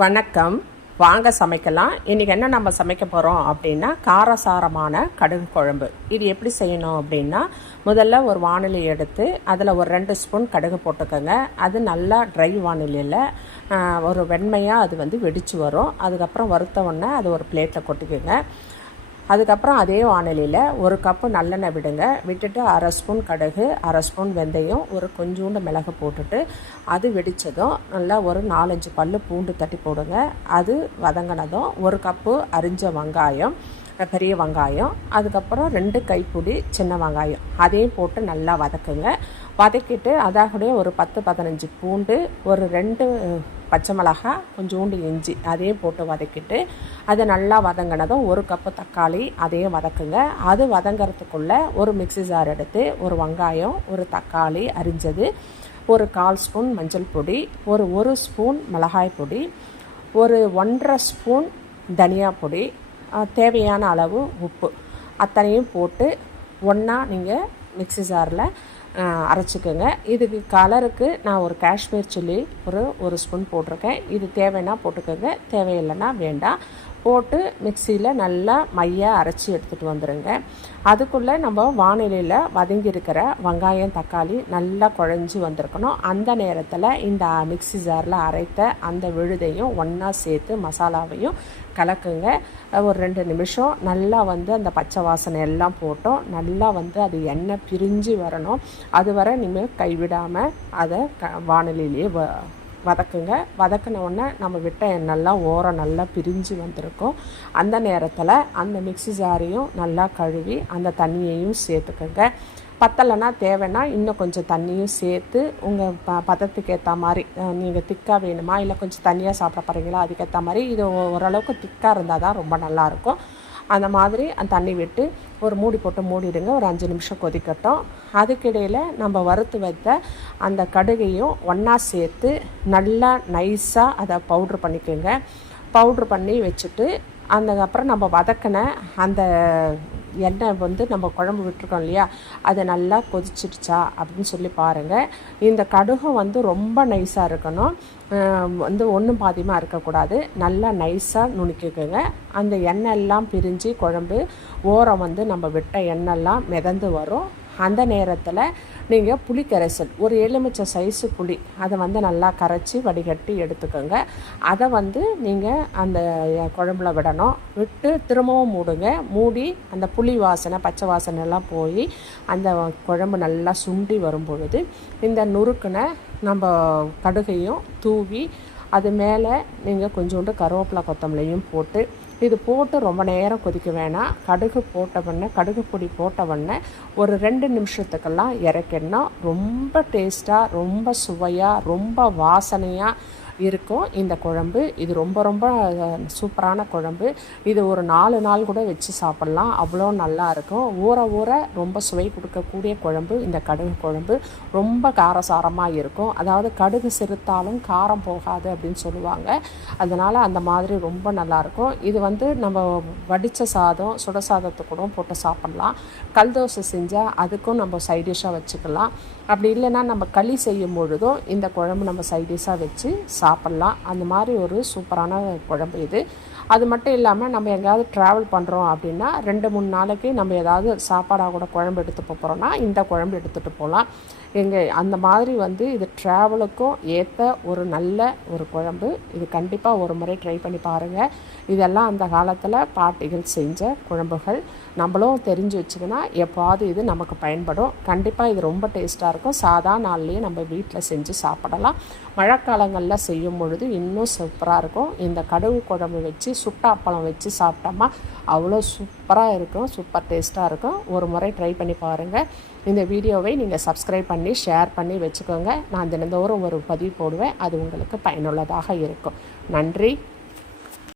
வணக்கம். வாங்க சமைக்கலாம். இன்றைக்கி என்ன நம்ம சமைக்க போகிறோம் அப்படின்னா காரசாரமான கடுகு குழம்பு. இது எப்படி செய்யணும் அப்படின்னா முதல்ல ஒரு வானிலை எடுத்து அதில் ஒரு ரெண்டு ஸ்பூன் கடுகு போட்டுக்கோங்க. அது நல்லா ட்ரை வானிலையில் ஒரு வெண்மையாக அது வந்து வெடித்து வரும். அதுக்கப்புறம் வறுத்த உடனே அது ஒரு பிளேட்டில் கொட்டிக்கோங்க. அதுக்கப்புறம் அதே வானலியில் ஒரு கப்பு நல்லெண்ணெய் விடுங்க. விட்டுட்டு அரை ஸ்பூன் கடுகு அரை ஸ்பூன் வெந்தயம் ஒரு கொஞ்சோண்டு மிளகு போட்டுட்டு அது வெடித்ததும் நல்லா ஒரு நாலஞ்சு பல் பூண்டு தட்டி போடுங்க. அது வதங்கினதும் ஒரு கப்பு அரிஞ்ச வெங்காயம் பெரிய வெங்காயம் அதுக்கப்புறம் ரெண்டு கைப்பிடி சின்ன வெங்காயம். அதையும் போட்டு நல்லா வதக்குங்க. வதக்கிட்டு அதாகூடயே ஒரு பத்து பதினஞ்சு பூண்டு ஒரு ரெண்டு பச்சை மிளகா கொஞ்சோண்டு இஞ்சி அதையும் போட்டு வதக்கிட்டு அதை நல்லா வதங்கினதும் ஒரு கப்பு தக்காளி அதையும் வதக்குங்க. அது வதங்கிறதுக்குள்ளே ஒரு மிக்சி ஜார் எடுத்து ஒரு வெங்காயம் ஒரு தக்காளி அரிஞ்சது ஒரு கால் ஸ்பூன் மஞ்சள் பொடி ஒரு ஒரு ஸ்பூன் மிளகாய் பொடி ஒரு ஒன்றரை ஸ்பூன் தனியா பொடி தேவையான அளவு உப்பு. அத்தனையும் போட்டு ஒன்றா நீங்கள் மிக்சி ஜாரில் அரைச்சிக்கோங்க. இதுக்கு கலருக்கு நான் ஒரு காஷ்மீர் சில்லி ஒரு ஒரு ஸ்பூன் போட்டிருக்கேன். இது தேவைன்னா போட்டுக்கோங்க. தேவையில்லைன்னா வேண்டாம். போட்டு மிக்சியில் நல்லா மையாக அரைச்சி எடுத்துகிட்டு வந்துடுங்க அதுக்குள்ளே நம்ம வானிலையில் வதங்கி இருக்கிற வெங்காயம் தக்காளி நல்லா குழஞ்சி வந்திருக்கணும். அந்த நேரத்தில் இந்த மிக்சி ஜாரில் அரைத்த அந்த விழுதையும் ஒன்றா சேர்த்து மசாலாவையும் கலக்குங்க. ஒரு ரெண்டு நிமிஷம் நல்லா வந்து அந்த பச்சை வாசனை எல்லாம் போட்டோம். நல்லா வந்து அது எண்ணெய் பிரிஞ்சு வரணும். அது வரை நீங்கள் கைவிடாமல் அதை க வானிலையிலேயே வ வதக்குங்க. வதக்கின உடனே நம்ம விட்ட எண்ணெல்லாம் ஓரம் நல்லா பிரிஞ்சு வந்திருக்கும். அந்த நேரத்தில் அந்த மிக்சி ஜாரையும் நல்லா கழுவி அந்த தண்ணியையும் சேர்த்துக்கோங்க. பத்தலைன்னா தேவைன்னா இன்னும் கொஞ்சம் தண்ணியும் சேர்த்து உங்கள் ப பதத்துக்கு ஏற்ற மாதிரி நீங்கள் திக்காக வேணுமா? இல்லை கொஞ்சம் தண்ணியாக சாப்பிட போகிறீங்களா அதுக்கேற்ற மாதிரி இது ஓரளவுக்கு திக்காக இருந்தால் தான் ரொம்ப நல்லாயிருக்கும் அந்த மாதிரி அந்த தண்ணி விட்டு ஒரு மூடி போட்டு மூடிடுங்க. ஒரு அஞ்சு நிமிஷம் கொதிக்கட்டும். அதுக்கிடையில் நம்ம வறுத்து வைத்த அந்த கடுகையும் ஒன்றா சேர்த்து நல்லா நைஸாக அதை பவுட்ரு பண்ணிக்கோங்க. பவுட்ரு பண்ணி வச்சுட்டு அந்த அப்புறம் நம்ம வதக்கின அந்த எண்ணெய் வந்து நம்ம குழம்பு விட்டுருக்கோம் இல்லையா? அதை நல்லா கொதிச்சிடுச்சா அப்படின்னு சொல்லி பாருங்கள் இந்த கடுகும் வந்து ரொம்ப நைஸாக இருக்கணும். வந்து ஒன்றும் பாதியமாக இருக்கக்கூடாது. நல்லா நைஸாக நுணுக்கிக்கோங்க. அந்த எண்ணெய் எல்லாம் பிரிஞ்சு குழம்பு ஓரம் வந்து நம்ம விட்ட எண்ணெய்லாம் மிதந்து வரும். அந்த நேரத்தில் நீங்கள் புளி கரைசல் ஒரு எலுமிச்சை சைஸு புளி அதை வந்து நல்லா கரைச்சி வடிகட்டி எடுத்துக்கோங்க. அதை வந்து நீங்கள் அந்த குழம்புல விடணும். விட்டு திரும்பவும் மூடுங்க. மூடி அந்த புளி வாசனை பச்சை வாசனை எல்லாம் போய் அந்த குழம்பு நல்லா சுண்டி வரும் பொழுது இந்த நுறுக்குனை நம்ம கடுகையும் தூவி அது மேலே நீங்கள் கொஞ்சோண்டு கருவேப்பிலை கொத்தமல்லியும் போட்டு இது போட்டு ரொம்ப நேரம் கொதிக்க வேணாம். கடுகு போட்ட கடுகு பொடி போட்ட ஒரு ரெண்டு நிமிஷத்துக்கெல்லாம் இறக்கிடணும். ரொம்ப டேஸ்ட்டாக ரொம்ப சுவையாக ரொம்ப வாசனையாக இருக்கும். இந்த குழம்பு இது ரொம்ப ரொம்ப சூப்பரான குழம்பு. இது ஒரு நாலு நாள் கூட வச்சு சாப்பிட்லாம். அவ்வளோ நல்லா இருக்கும். ஊற ஊற ரொம்ப சுவை கொடுக்கக்கூடிய குழம்பு. இந்த கடுகு குழம்பு ரொம்ப காரசாரமாக இருக்கும். அதாவது கடுகு சிறுத்தாலும் காரம் போகாது அப்படின்னு சொல்லுவாங்க. அதனால் அந்த மாதிரி ரொம்ப நல்லாயிருக்கும் இது வந்து நம்ம வடித்த சாதம் சுட சாதத்தை கூட போட்டு சாப்பிட்லாம். கல் தோசை செஞ்சால் அதுக்கும் நம்ம சைடிஷாக வச்சுக்கலாம். அப்படி இல்லைன்னா நம்ம களி செய்யும் பொழுதும் இந்த குழம்பு நம்ம சைடிஷாக வச்சு சாப்பிட்லாம். அந்த மாதிரி ஒரு சூப்பரான குழம்பு இது. அது மட்டும் இல்லாமல் நம்ம எங்கேயாவது ட்ராவல் பண்ணுறோம் அப்படின்னா ரெண்டு மூணு நாளைக்கு நம்ம ஏதாவது சாப்பாடாக கூட குழம்பு எடுத்து போகிறோன்னா இந்த குழம்பு எடுத்துகிட்டு போகலாம். எங்கள் அந்த மாதிரி வந்து இது ட்ராவலுக்கும் ஏற்ற ஒரு நல்ல ஒரு குழம்பு. இது கண்டிப்பாக ஒரு முறை ட்ரை பண்ணி பாருங்கள் இதெல்லாம் அந்த காலத்தில் பாட்டிகள் செஞ்ச குழம்புகள். நம்மளும் தெரிஞ்சு வச்சுக்கன்னா எப்போது இது நமக்கு பயன்படும். கண்டிப்பாக இது ரொம்ப டேஸ்ட்டாக இருக்கும். சாதா நாள்லேயே நம்ம வீட்டில் செஞ்சு சாப்பிடலாம். மழைக்காலங்களில் செய்யும் பொழுது இன்னும் சூப்பராக இருக்கும். இந்த கடுகு குழம்பு வச்சு சுட்டாப்பழம் வச்சு சாப்பிட்டோமா அவ்வளோ சூப்பராக இருக்கும். சூப்பர் டேஸ்ட்டாக இருக்கும். ஒரு முறை ட்ரை பண்ணி பாருங்கள் இந்த வீடியோவை நீங்கள் சப்ஸ்கிரைப் பண்ணி ஷேர் பண்ணி வச்சுக்கோங்க. நான் தினந்தோறும் ஒரு பதிவு போடுவேன். அது உங்களுக்கு பயனுள்ளதாக இருக்கும். நன்றி.